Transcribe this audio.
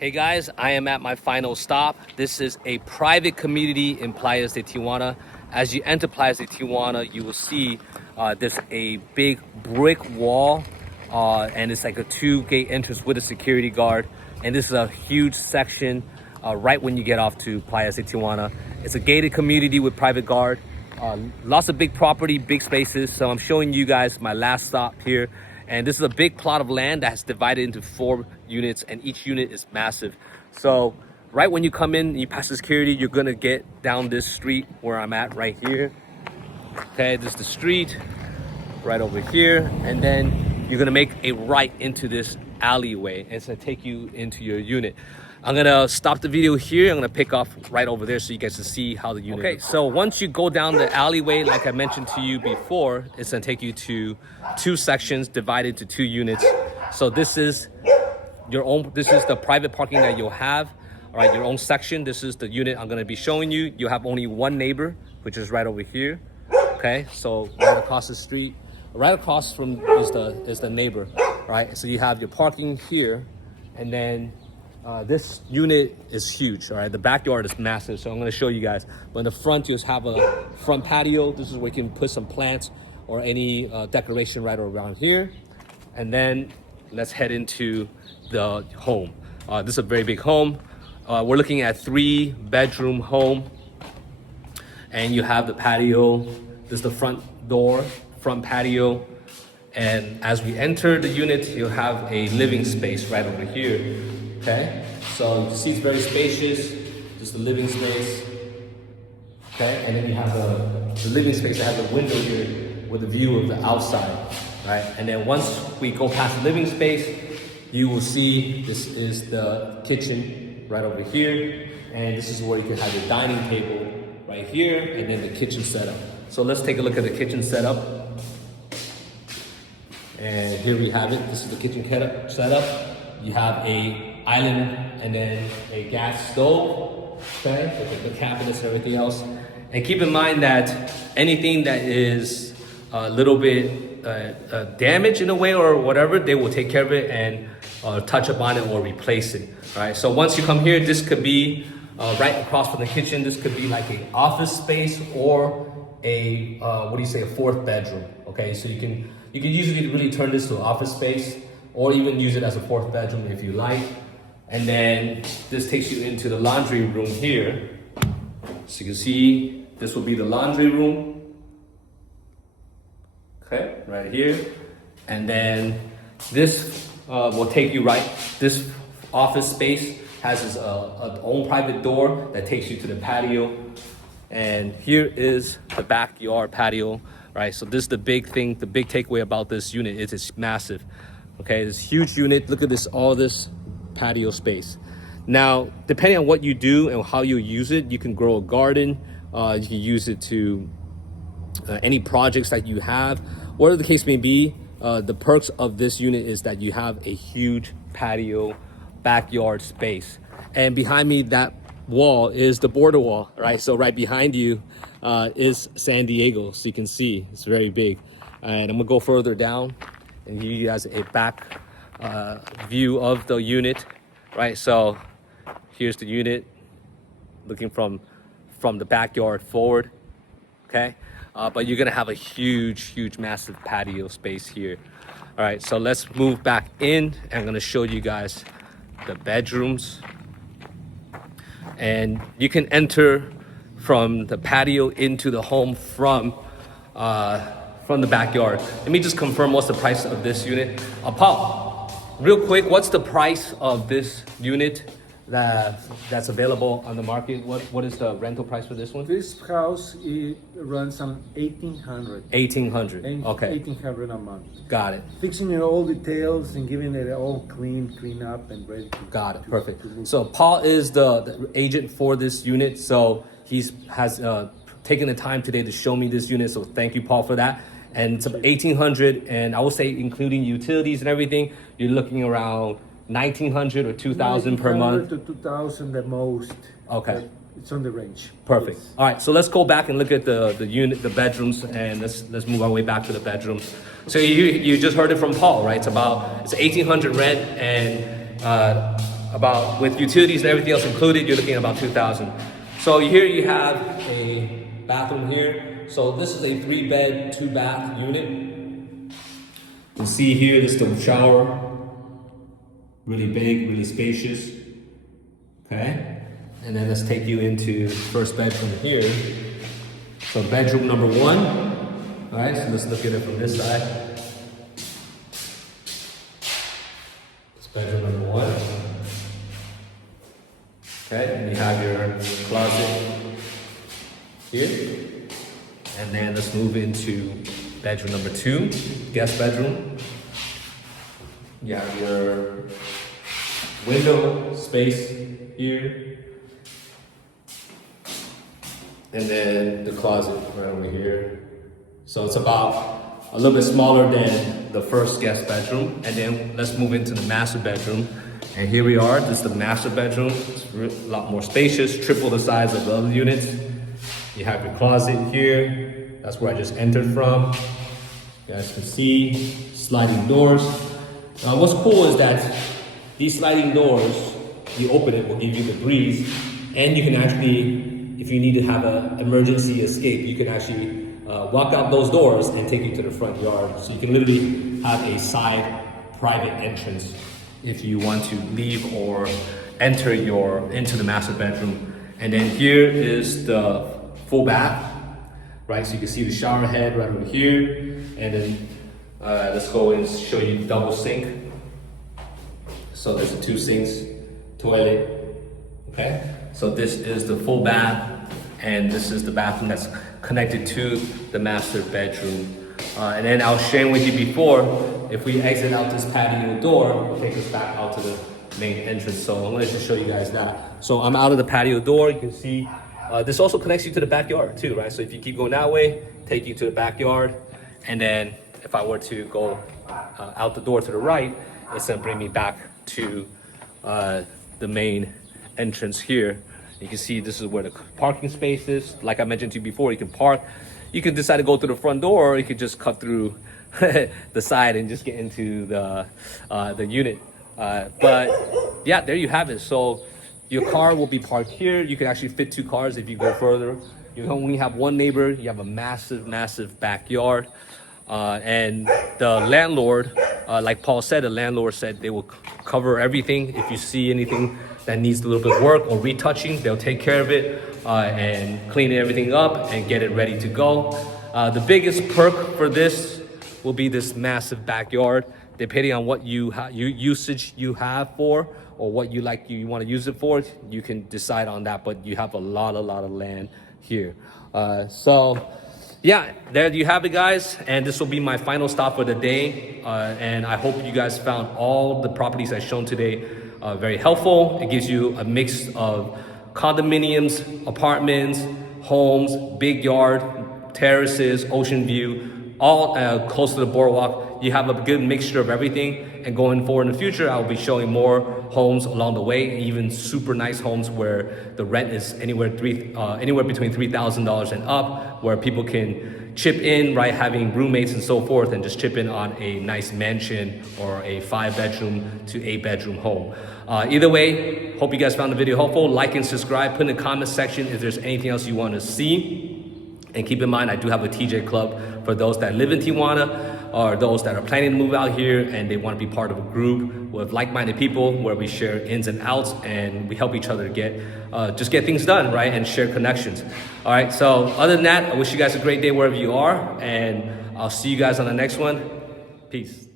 Hey guys, I am at my final stop. This is a private community in Playas de Tijuana. As you enter Playas de Tijuana, you will see there's a big brick wall and it's like a 2-gate entrance with a security guard. And this is a huge section right when you get off to Playas de Tijuana. It's a gated community with private guard. Lots of big property, big spaces. So I'm showing you guys my last stop here. And this is a big plot of land that's divided into 4 units, and each unit is massive. So right when you come in, you pass the security, you're gonna get down this street where I'm at right here. Okay, this is the street right over here. And then you're gonna make a right into this alleyway, and it's gonna take you into your unit. I'm gonna stop the video here. I'm gonna pick off right over there so you guys can see how the unit is. So once you go down the alleyway, like I mentioned to you before, it's gonna take you to 2 sections divided to 2 units. So this is your own, this is the private parking that you'll have. All right, your own section. This is the unit I'm gonna be showing you. You have only one neighbor, which is right over here. Okay, so right across the street, right across from is the neighbor. All right, so you have your parking here, and then this unit is huge. All right, the backyard is massive, so I'm going to show you guys. But in the front, you just have a front patio. This is where you can put some plants or any decoration right around here. And then let's head into the home. This is a very big home. We're looking at 3-bedroom home, and you have the patio. This is the front door, front patio. And as we enter the unit, you'll have a living space right over here. Okay, so you see it's very spacious, just a living space. Okay, and then you have the living space that has a window here with a view of the outside, right? And then once we go past the living space, you will see this is the kitchen right over here. And this is where you can have your dining table right here, and then the kitchen setup. So let's take a look at the kitchen setup. And here we have it. This is the kitchen setup. You have a island and then a gas stove, okay, with the cabinets and everything else. And keep in mind that anything that is a little bit damaged in a way or whatever, they will take care of it and touch up on it or replace it. All right, so once you come here, this could be right across from the kitchen. This could be like an office space or a a 4th bedroom. Okay, so you can usually really turn this to an office space, or even use it as a 4th bedroom if you like. And then this takes you into the laundry room here. So you can see this will be the laundry room. Okay, right here. And then this will take you right. This office space has its own private door that takes you to the patio. And here is the backyard patio, right? So this is the big thing, the big takeaway about this unit is it's massive. Okay, this huge unit. Look at this, all this patio space. Now, depending on what you do and how you use it, you can grow a garden. You can use it to any projects that you have. Whatever the case may be, the perks of this unit is that you have a huge patio backyard space. And behind me, that wall is the border wall, right? So right behind you is San Diego. So you can see it's very big. And I'm gonna go further down and give you guys a back view of the unit, right? So here's the unit looking from the backyard forward, okay? But you're gonna have a huge, massive patio space here. All right, so let's move back in. I'm gonna show you guys the bedrooms. And you can enter from the patio into the home from the backyard. Let me just confirm what's the price of this unit. Paul, real quick, what's the price of this unit that's available on the market? What is the rental price for this one? This house it runs on 1,800. 1,800. Okay. 1,800 a month. Got it. Fixing it all details and giving it all clean up and ready. Got it. Perfect. So Paul is the agent for this unit. So has taken the time today to show me this unit. So thank you, Paul, for that. And it's 1,800, and I will say, including utilities and everything, you're looking around 1,900 or 2,000 per month. To 2,000 the most. Okay. It's on the range. Perfect. Yes. All right, so let's go back and look at the unit, the bedrooms, and let's move our way back to the bedrooms. So you just heard it from Paul, right? It's 1,800 rent, and about, with utilities and everything else included, you're looking at about $2,000. So here you have a bathroom here. So this is a 3-bed, 2-bath unit. You can see here, this is the shower. Really big, really spacious. Okay. And then let's take you into the first bedroom here. So bedroom number 1. All right, so let's look at it from this side. It's bedroom number 1. Okay, and you have your closet here. And then let's move into bedroom number 2, guest bedroom. You have your window space here. And then the closet right over here. So it's about a little bit smaller than the first guest bedroom. And then let's move into the master bedroom. And here we are, this is the master bedroom. It's a lot more spacious, triple the size of the other units. You have your closet here. That's where I just entered from. You guys can see sliding doors. What's cool is that these sliding doors, you open it, will give you the breeze. And you can actually, if you need to have an emergency escape, you can actually walk out those doors and take you to the front yard. So you can literally have a side private entrance if you want to leave or enter into the master bedroom. And then here is the full bath, right? So you can see the shower head right over here. And then let's go and show you double sink. So there's the 2 sinks, toilet, okay? So this is the full bath, and this is the bathroom that's connected to the master bedroom. And then I was sharing with you before, if we exit out this patio door, it'll take us back out to the main entrance. So I'm gonna just show you guys that. So I'm out of the patio door, you can see, this also connects you to the backyard too, right? So if you keep going that way, take you to the backyard. And then if I were to go out the door to the right, it's gonna bring me back to the main entrance here. You can see this is where the parking space is. Like I mentioned to you before, you can park. You can decide to go through the front door, or you could just cut through the side and just get into the unit. But yeah, there you have it. So your car will be parked here. You can actually fit 2 cars if you go further. You only have 1 neighbor. You have a massive, massive backyard. And the landlord, like Paul said, the landlord said they will cover everything. If you see anything that needs a little bit of work or retouching, they'll take care of it and clean everything up and get it ready to go. The biggest perk for this will be this massive backyard. Depending on what usage you have for, or what you want to use it for, you can decide on that. But you have a lot of land here. So yeah, there you have it, guys. And this will be my final stop for the day. And I hope you guys found all the properties I've shown today very helpful. It gives you a mix of condominiums, apartments, homes, big yard, terraces, ocean view, all close to the boardwalk. You have a good mixture of everything. And going forward in the future, I'll be showing more homes along the way, even super nice homes where the rent is anywhere between $3,000 and up, where people can chip in, right, having roommates and so forth, and just chip in on a nice mansion or a 5-bedroom to 8-bedroom home. Either way, hope you guys found the video helpful. Like and subscribe. Put in the comment section if there's anything else you want to see. And keep in mind, I do have a TJ club for those that live in Tijuana, or those that are planning to move out here and they want to be part of a group with like-minded people where we share ins and outs and we help each other get things done, right, and share connections. All right, so other than that, I wish you guys a great day wherever you are, and I'll see you guys on the next one. Peace.